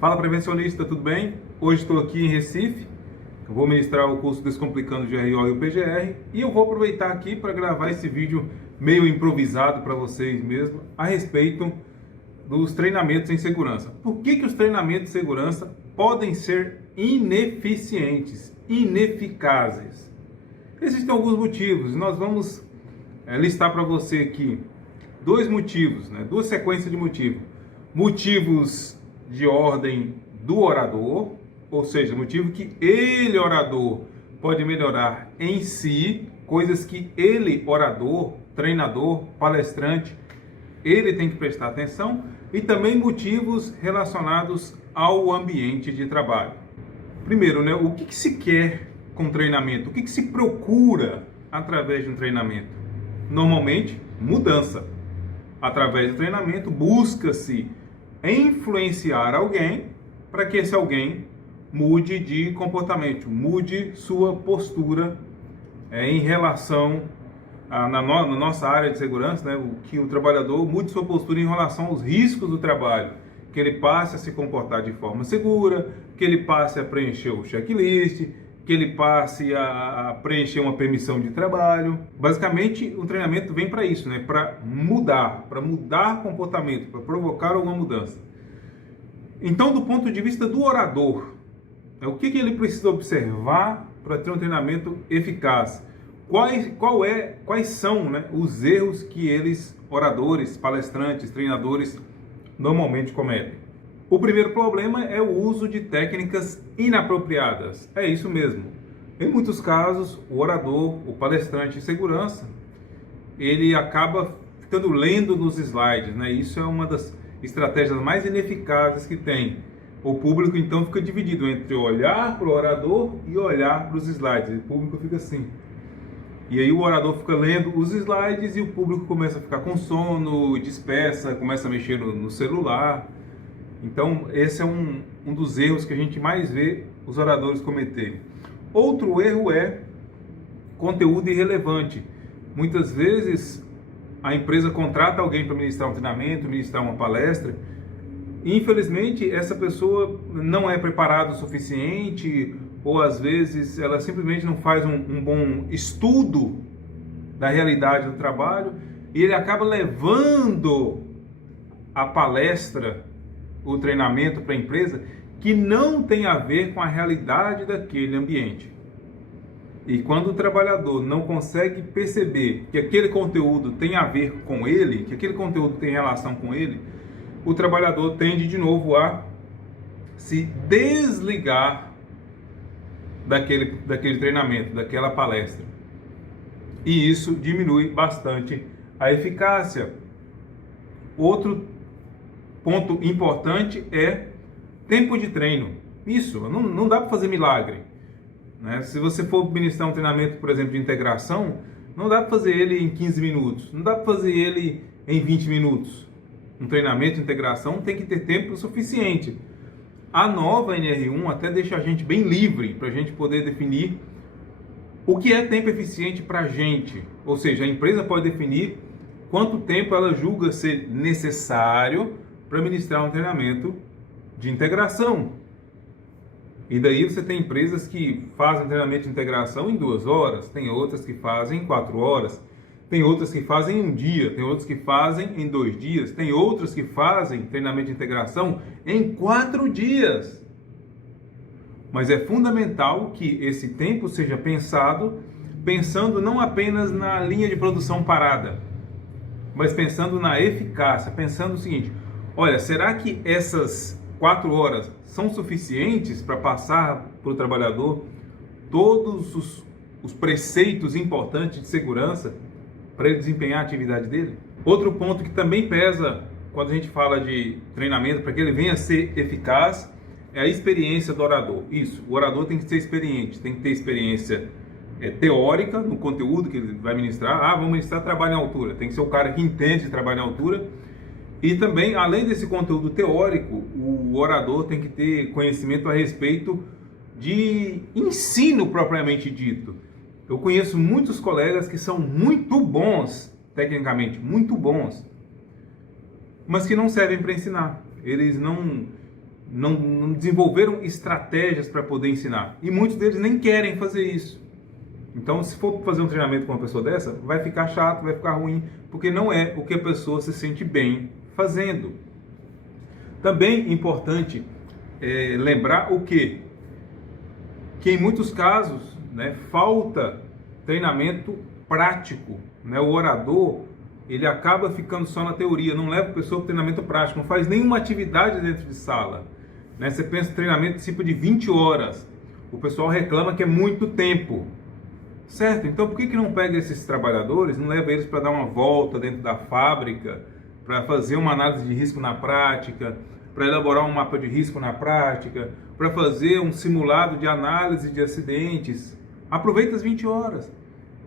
Fala prevencionista, tudo bem? Hoje estou aqui em Recife, eu vou ministrar o curso Descomplicando o GRO e o PGR e eu vou aproveitar aqui para gravar esse vídeo meio improvisado para vocês mesmo a respeito dos treinamentos em segurança. Por que os treinamentos de segurança podem ser ineficientes, ineficazes? Existem alguns motivos, nós vamos listar para você aqui dois motivos, duas sequências de motivos. Motivos de ordem do orador, ou seja, motivo que ele, orador, pode melhorar em si, coisas que ele, orador, treinador, palestrante, ele tem que prestar atenção, e também motivos relacionados ao ambiente de trabalho. Primeiro, o que se quer com treinamento? O que se procura através de um treinamento? Normalmente, mudança. Através do treinamento, busca-se influenciar alguém para que esse alguém mude de comportamento, mude sua postura em relação na nossa área de segurança, que o trabalhador mude sua postura em relação aos riscos do trabalho, que ele passe a se comportar de forma segura, que ele passe a preencher o checklist, que ele passe a preencher uma permissão de trabalho. Basicamente, o treinamento vem para isso, para mudar comportamento, para provocar alguma mudança. Então, do ponto de vista do orador, o que ele precisa observar para ter um treinamento eficaz? Quais são os erros que eles, oradores, palestrantes, treinadores, normalmente cometem? O primeiro problema é o uso de técnicas inapropriadas. É isso mesmo. Em muitos casos, o orador, o palestrante em segurança, ele acaba ficando lendo nos slides, Isso é uma das estratégias mais ineficazes que tem. O público, então, fica dividido entre olhar para o orador e olhar para os slides. O público fica assim. E aí o orador fica lendo os slides e o público começa a ficar com sono, dispersa, começa a mexer no celular. Então, esse é um dos erros que a gente mais vê os oradores cometerem. Outro erro é conteúdo irrelevante. Muitas vezes, a empresa contrata alguém para ministrar um treinamento, ministrar uma palestra, e, infelizmente, essa pessoa não é preparada o suficiente, ou às vezes ela simplesmente não faz um bom estudo da realidade do trabalho, e ele acaba levando a palestra, o treinamento para a empresa, que não tem a ver com a realidade daquele ambiente. E quando o trabalhador não consegue perceber que aquele conteúdo tem a ver com ele, que aquele conteúdo tem relação com ele, o trabalhador tende de novo a se desligar daquele treinamento, daquela palestra. E isso diminui bastante a eficácia. Outro ponto importante é tempo de treino. Isso, não dá para fazer milagre. Se você for ministrar um treinamento, por exemplo, de integração, não dá para fazer ele em 15 minutos, não dá para fazer ele em 20 minutos. Um treinamento de integração tem que ter tempo suficiente. A nova NR1 até deixa a gente bem livre para a gente poder definir o que é tempo eficiente para a gente. Ou seja, a empresa pode definir quanto tempo ela julga ser necessário para ministrar um treinamento de integração. E daí você tem empresas que fazem treinamento de integração em 2 horas, tem outras que fazem em 4 horas, tem outras que fazem em 1 dia, tem outras que fazem em 2 dias, tem outras que fazem treinamento de integração em 4 dias. Mas é fundamental que esse tempo seja pensando não apenas na linha de produção parada, mas pensando na eficácia, pensando o seguinte: olha, será que essas 4 horas são suficientes para passar para o trabalhador todos os preceitos importantes de segurança para ele desempenhar a atividade dele? Outro ponto que também pesa quando a gente fala de treinamento para que ele venha a ser eficaz é a experiência do orador. Isso, o orador tem que ser experiente, tem que ter experiência teórica no conteúdo que ele vai ministrar. Vamos ministrar trabalho em altura, tem que ser o cara que entende de trabalho em altura. E também, além desse conteúdo teórico, o orador tem que ter conhecimento a respeito de ensino propriamente dito. Eu conheço muitos colegas que são muito bons, tecnicamente, muito bons, mas que não servem para ensinar. Eles não desenvolveram estratégias para poder ensinar. E muitos deles nem querem fazer isso. Então, se for fazer um treinamento com uma pessoa dessa, vai ficar chato, vai ficar ruim, porque não é o que a pessoa se sente bem fazendo. Também importante lembrar o quê? Que em muitos casos, né, falta treinamento prático. Né? O orador, ele acaba ficando só na teoria, não leva a pessoa para o treinamento prático, não faz nenhuma atividade dentro de sala. Né? Você pensa em treinamento tipo de 20 horas, o pessoal reclama que é muito tempo. Certo? Então por que não pega esses trabalhadores, não leva eles para dar uma volta dentro da fábrica, para fazer uma análise de risco na prática, para elaborar um mapa de risco na prática, para fazer um simulado de análise de acidentes? Aproveita as 20 horas.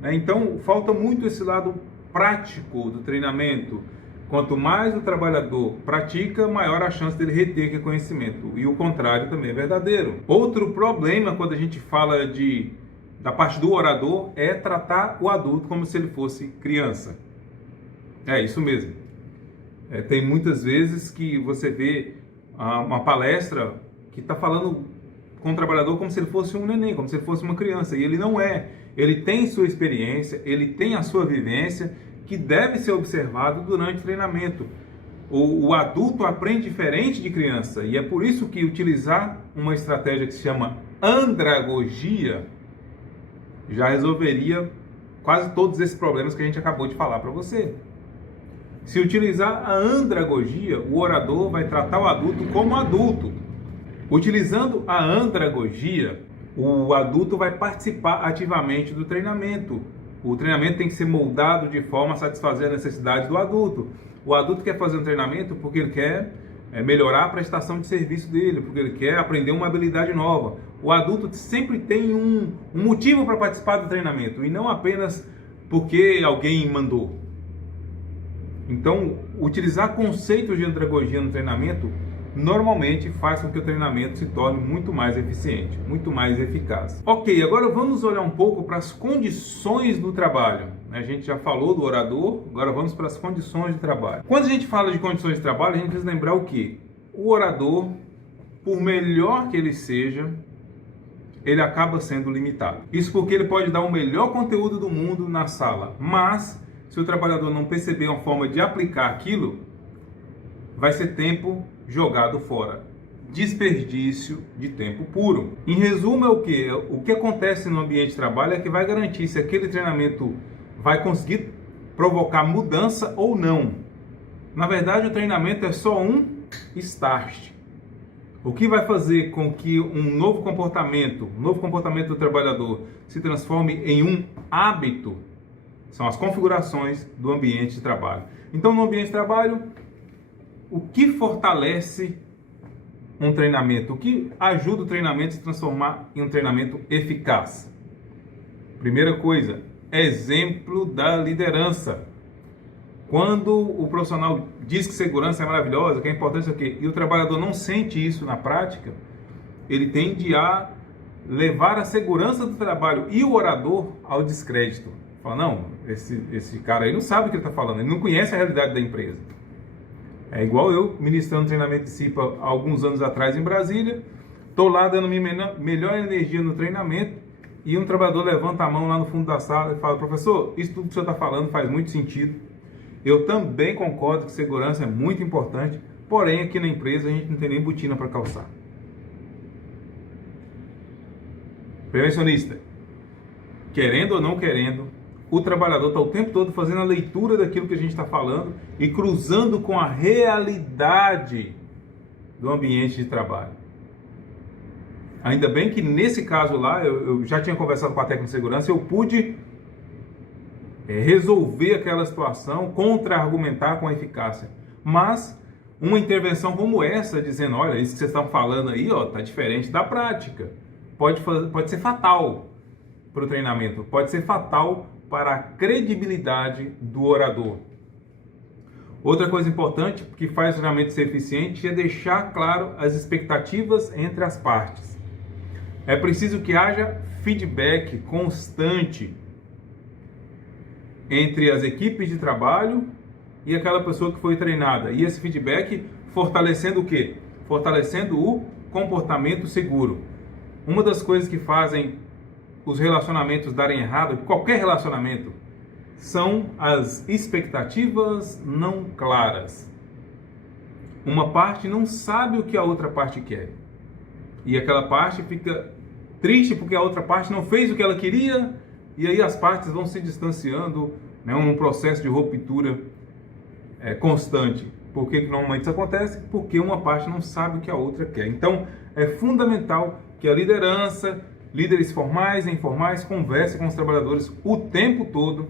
Né? Então falta muito esse lado prático do treinamento. Quanto mais o trabalhador pratica, maior a chance dele reter aquele conhecimento. E o contrário também é verdadeiro. Outro problema quando a gente fala da parte do orador é tratar o adulto como se ele fosse criança. É isso mesmo. Tem muitas vezes que você vê uma palestra que está falando com o trabalhador como se ele fosse um neném, como se ele fosse uma criança. E ele não é. Ele tem sua experiência, ele tem a sua vivência que deve ser observado durante o treinamento. O adulto aprende diferente de criança. E é por isso que utilizar uma estratégia que se chama andragogia já resolveria quase todos esses problemas que a gente acabou de falar para você. Se utilizar a andragogia, o orador vai tratar o adulto como adulto. Utilizando a andragogia, o adulto vai participar ativamente do treinamento. O treinamento tem que ser moldado de forma a satisfazer a necessidade do adulto. O adulto quer fazer um treinamento porque ele quer melhorar a prestação de serviço dele, porque ele quer aprender uma habilidade nova. O adulto sempre tem um motivo para participar do treinamento e não apenas porque alguém mandou. Então, utilizar conceitos de andragogia no treinamento normalmente faz com que o treinamento se torne muito mais eficiente, muito mais eficaz. Ok, agora vamos olhar um pouco para as condições do trabalho. A gente já falou do orador, agora vamos para as condições de trabalho. Quando a gente fala de condições de trabalho, a gente precisa lembrar o quê? O orador, por melhor que ele seja, ele acaba sendo limitado. Isso porque ele pode dar o melhor conteúdo do mundo na sala, mas se o trabalhador não perceber uma forma de aplicar aquilo, vai ser tempo jogado fora. Desperdício de tempo puro. Em resumo, é o que? O que acontece no ambiente de trabalho é que vai garantir se aquele treinamento vai conseguir provocar mudança ou não. Na verdade, o treinamento é só um start. O que vai fazer com que um novo comportamento do trabalhador se transforme em um hábito são as configurações do ambiente de trabalho. Então, no ambiente de trabalho, o que fortalece um treinamento? O que ajuda o treinamento a se transformar em um treinamento eficaz? Primeira coisa, exemplo da liderança. Quando o profissional diz que segurança é maravilhosa, que é importante isso aqui, e o trabalhador não sente isso na prática, ele tende a levar a segurança do trabalho e o orador ao descrédito. Fala, não, esse cara aí não sabe o que ele está falando, ele não conhece a realidade da empresa. É igual eu ministrando treinamento de CIPA há alguns anos atrás em Brasília, estou lá dando minha melhor energia no treinamento e um trabalhador levanta a mão lá no fundo da sala e fala, professor, isso tudo que o senhor está falando faz muito sentido. Eu também concordo que segurança é muito importante, porém aqui na empresa a gente não tem nem botina para calçar. Prevencionista, querendo ou não querendo, o trabalhador está o tempo todo fazendo a leitura daquilo que a gente está falando e cruzando com a realidade do ambiente de trabalho. Ainda bem que nesse caso lá, eu já tinha conversado com a técnica de segurança, eu pude resolver aquela situação, contra-argumentar com eficácia. Mas uma intervenção como essa, dizendo, olha, isso que vocês estão falando aí, está diferente da prática, pode ser fatal para o treinamento, pode ser fatal para a credibilidade do orador. Outra coisa importante que faz o treinamento ser eficiente é deixar claro as expectativas entre as partes. É preciso que haja feedback constante entre as equipes de trabalho e aquela pessoa que foi treinada. E esse feedback fortalecendo o quê? fortalecendo o comportamento seguro. Uma das coisas que fazem os relacionamentos darem errado, qualquer relacionamento, são as expectativas não claras. Uma parte não sabe o que a outra parte quer. E aquela parte fica triste porque a outra parte não fez o que ela queria, e aí as partes vão se distanciando, né, um processo de ruptura constante. Por que normalmente isso acontece? Porque uma parte não sabe o que a outra quer. Então, é fundamental que a liderança, líderes formais e informais, conversem com os trabalhadores o tempo todo,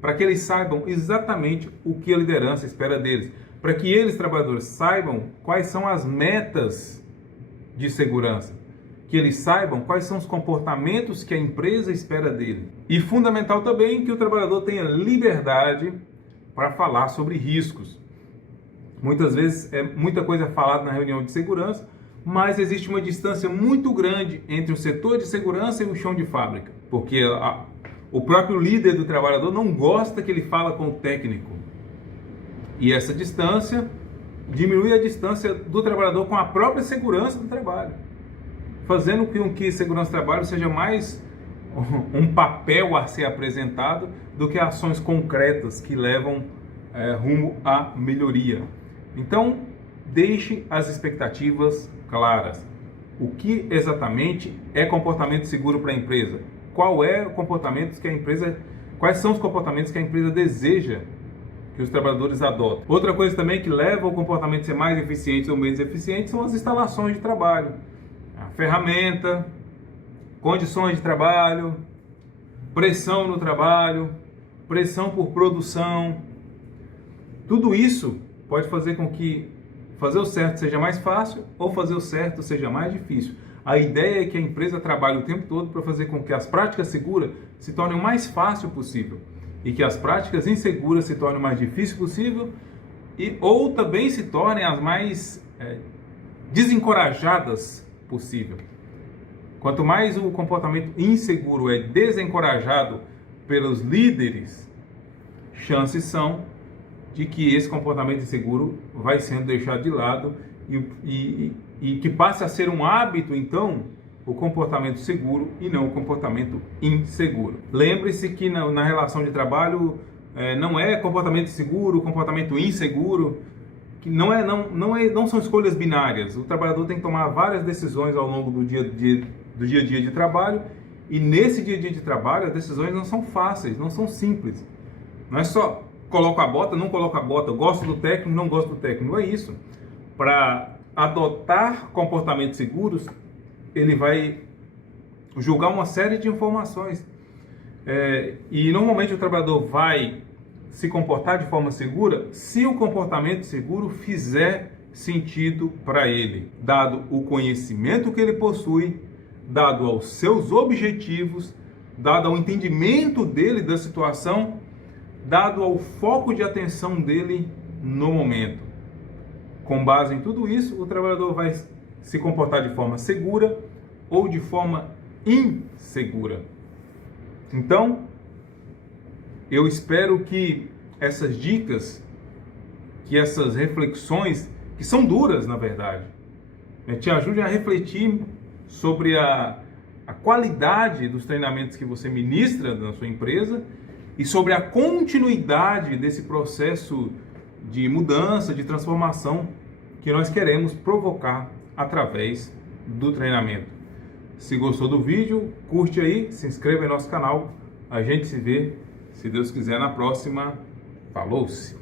para que eles saibam exatamente o que a liderança espera deles. Para que eles, trabalhadores, saibam quais são as metas de segurança. Que eles saibam quais são os comportamentos que a empresa espera dele. E fundamental também que o trabalhador tenha liberdade para falar sobre riscos. Muitas vezes muita coisa é falada na reunião de segurança, mas existe uma distância muito grande entre o setor de segurança e o chão de fábrica, porque o próprio líder do trabalhador não gosta que ele fala com o técnico. E essa distância diminui a distância do trabalhador com a própria segurança do trabalho, fazendo com que segurança do trabalho seja mais um papel a ser apresentado do que ações concretas que levam rumo à melhoria. Então, deixe as expectativas claras. O que exatamente é comportamento seguro para a empresa? Quais são os comportamentos que a empresa deseja que os trabalhadores adotem? Outra coisa também que leva ao comportamento a ser mais eficiente ou menos eficiente são as instalações de trabalho. A ferramenta, condições de trabalho, pressão no trabalho, pressão por produção. Tudo isso pode fazer com que fazer o certo seja mais fácil ou fazer o certo seja mais difícil. A ideia é que a empresa trabalhe o tempo todo para fazer com que as práticas seguras se tornem o mais fácil possível e que as práticas inseguras se tornem o mais difícil possível ou também se tornem as mais desencorajadas possível. Quanto mais o comportamento inseguro é desencorajado pelos líderes, chances são de que esse comportamento inseguro vai sendo deixado de lado e que passe a ser um hábito, então, o comportamento seguro e não o comportamento inseguro. Lembre-se que na relação de trabalho não é comportamento seguro, comportamento inseguro, que não são escolhas binárias. O trabalhador tem que tomar várias decisões ao longo do dia a dia de trabalho, e nesse dia a dia de trabalho as decisões não são fáceis, não são simples. Não é só coloco a bota, não coloco a bota, gosto do técnico, não gosto do técnico. Não é isso. Para adotar comportamentos seguros, ele vai julgar uma série de informações. E normalmente o trabalhador vai se comportar de forma segura se o comportamento seguro fizer sentido para ele, dado o conhecimento que ele possui, dado aos seus objetivos, dado ao entendimento dele da situação, dado ao foco de atenção dele no momento. Com base em tudo isso, o trabalhador vai se comportar de forma segura ou de forma insegura. Então, eu espero que essas dicas, que essas reflexões, que são duras na verdade, te ajudem a refletir sobre a qualidade dos treinamentos que você ministra na sua empresa e sobre a continuidade desse processo de mudança, de transformação que nós queremos provocar através do treinamento. Se gostou do vídeo, curte aí, se inscreva em nosso canal. A gente se vê, se Deus quiser, na próxima. Falou-se!